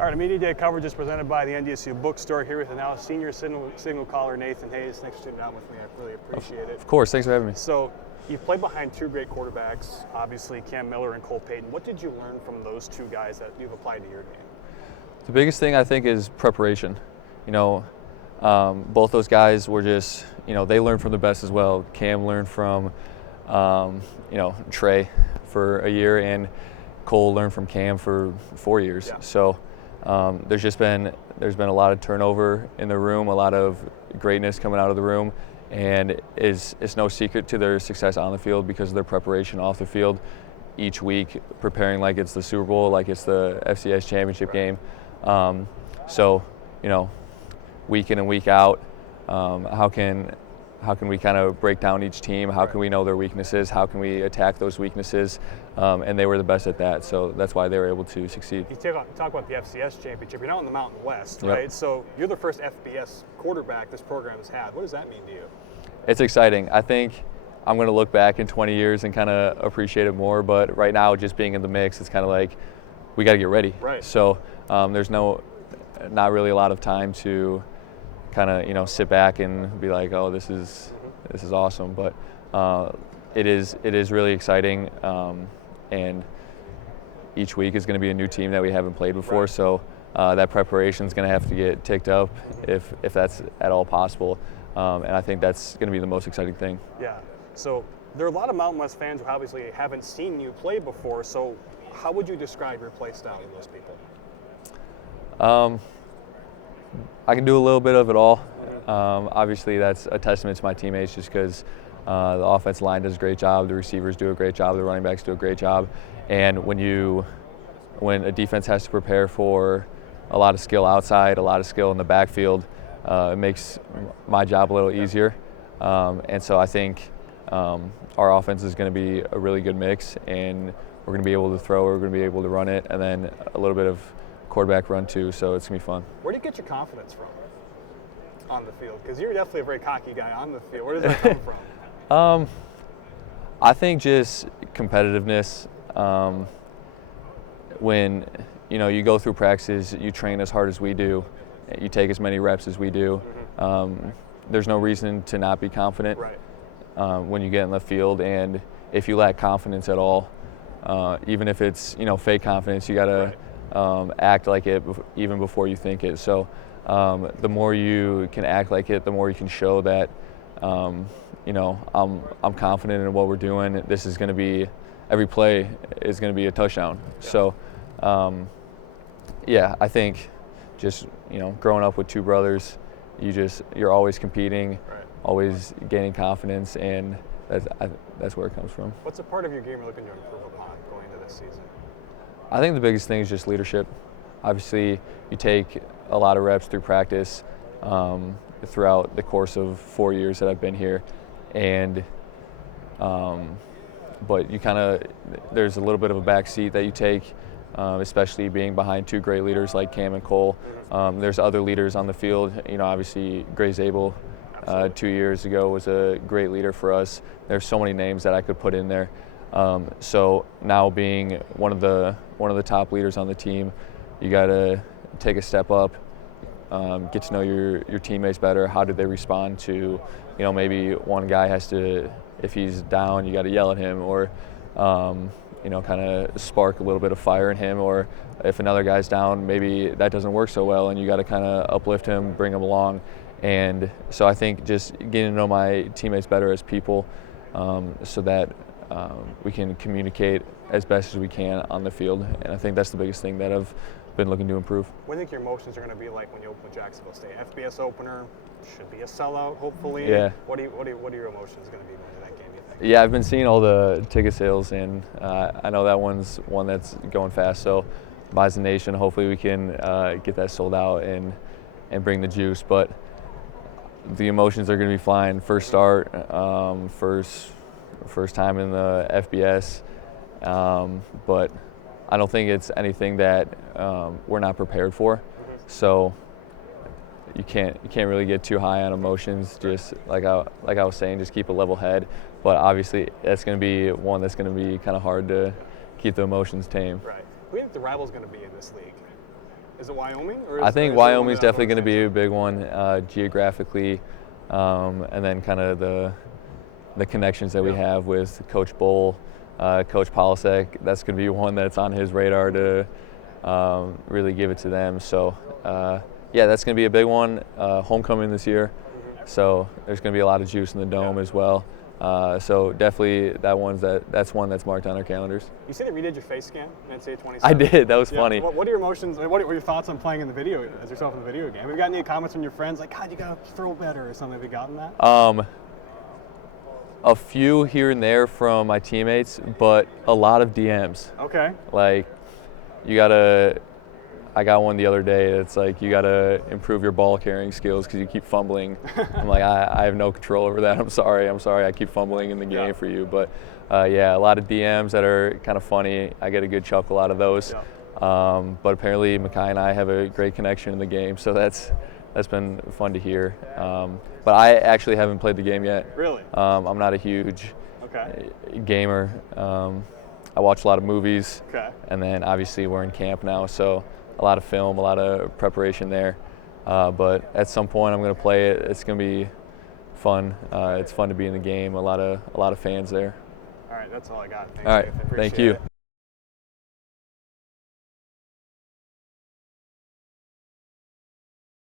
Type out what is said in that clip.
All right, Media Day coverage is presented by the NDSU Bookstore. Here with now senior signal caller Nathan Hayes. Thanks for sitting down with me. I really appreciate it. Of course, thanks for having me. So you've played behind two great quarterbacks, obviously Cam Miller and Cole Payton. What did you learn from those two guys that you've applied to your game? The biggest thing I think is preparation. Both those guys were just, they learned from the best as well. Cam learned from, Trey for a year, and Cole learned from Cam for 4 years. Yeah. So there's been a lot of turnover in the room, a lot of greatness coming out of the room, and it's no secret to their success on the field because of their preparation off the field each week, preparing like it's the Super Bowl, like it's the FCS championship game. Week in and week out, how can we kind of break down each team? How can we know their weaknesses? How can we attack those weaknesses? And they were the best at that, so that's why they were able to succeed. You talk about the FCS championship. You're now in the Mountain West, Yep. right? So you're the first FBS quarterback this program has had. What does that mean to you? It's exciting. I think I'm going to look back in 20 years and kind of appreciate it more, but right now just being in the mix, it's kind of like we got to get ready. Right. So there's not really a lot of time to kind of sit back and be like, oh, this is awesome, but it is really exciting, and each week is going to be a new team that we haven't played before. Right. So that preparation is going to have to get ticked up if that's at all possible, and I think that's going to be the most exciting thing. Yeah. So there are a lot of Mountain West fans who obviously haven't seen you play before. So how would you describe your play style to those people? I can do a little bit of it all. Obviously, that's a testament to my teammates just because the offensive line does a great job, the receivers do a great job, the running backs do a great job. And when a defense has to prepare for a lot of skill outside, a lot of skill in the backfield, it makes my job a little easier. And so I think our offense is going to be a really good mix, and we're going to be able to throw, we're going to be able to run it, and then a little bit of quarterback run too, so it's going to be fun. Where do you get your confidence from on the field? Because you're definitely a very cocky guy on the field. Where does that come from? I think just competitiveness. When you go through practices, you train as hard as we do, you take as many reps as we do. There's no reason to not be confident. Right. When you get in the field, and if you lack confidence at all, even if it's fake confidence, you got to Right. Act like it even before you think it. So the more you can act like it, the more you can show that I'm confident in what we're doing. This is going to be, every play is going to be a touchdown. Yeah. So I think just growing up with two brothers, you're always competing, Right. always gaining confidence, and that's where it comes from. What's a part of your game you're looking to improve upon going into this season? I think the biggest thing is just leadership. Obviously, you take a lot of reps through practice throughout the course of 4 years that I've been here, and but there's a little bit of a back seat that you take, especially being behind two great leaders like Cam and Cole. There's other leaders on the field. Obviously, Gray Zabel 2 years ago was a great leader for us. There's so many names that I could put in there. So now being one of the top leaders on the team, you got to take a step up, get to know your teammates better. How do they respond to, maybe one guy has to, if he's down, you got to yell at him, or kind of spark a little bit of fire in him, or if another guy's down, maybe that doesn't work so well, and you got to kind of uplift him, bring him along. And so I think just getting to know my teammates better as people, so that we can communicate as best as we can on the field, and I think that's the biggest thing that I've been looking to improve. What do you think your emotions are going to be like when you open with Jacksonville State? FBS opener, should be a sellout, hopefully. Yeah. What are your emotions going to be going into that game, you think? Yeah, I've been seeing all the ticket sales, and I know that one's one that's going fast. So, Bison Nation, hopefully we can get that sold out and bring the juice. But the emotions are going to be flying. First start, first time in the FBS, but I don't think it's anything that we're not prepared for. So you can't really get too high on emotions. Just like I was saying, just keep a level head. But obviously, that's going to be one that's going to be kind of hard to keep the emotions tame. Right. Who do you think the rival's going to be in this league? Is it Wyoming? Or I think Wyoming's definitely going to be a big one geographically, and then kind of the connections that we have with Coach Bowl, Coach Polisek. That's going to be one that's on his radar to really give it to them. So yeah, that's going to be a big one. Homecoming this year, so there's going to be a lot of juice in the dome as well. So definitely that's one that's marked on our calendars. You say they redid your face scan in NCAA 27? I did. That was funny. What are your emotions? What are your thoughts on playing in the video as yourself in the video game? Have you gotten any comments from your friends like, God, you gotta throw better or something? Have you gotten that? A few here and there from my teammates, but a lot of DMs. Okay. Like, I got one the other day. It's like, you gotta improve your ball carrying skills because you keep fumbling. I'm like, I have no control over that. I'm sorry. I keep fumbling in the game for you. But yeah, a lot of DMs that are kind of funny. I get a good chuckle out of those. Yeah. But apparently, Mekhi and I have a great connection in the game, so that's been fun to hear. But I actually haven't played the game yet. Really? I'm not a huge gamer. I watch a lot of movies, and then obviously we're in camp now, so a lot of film, a lot of preparation there. But at some point I'm going to play it. It's going to be fun. It's fun to be in the game. A lot of fans there. All right, that's all I got. Thanks, all right, Dave. thank you.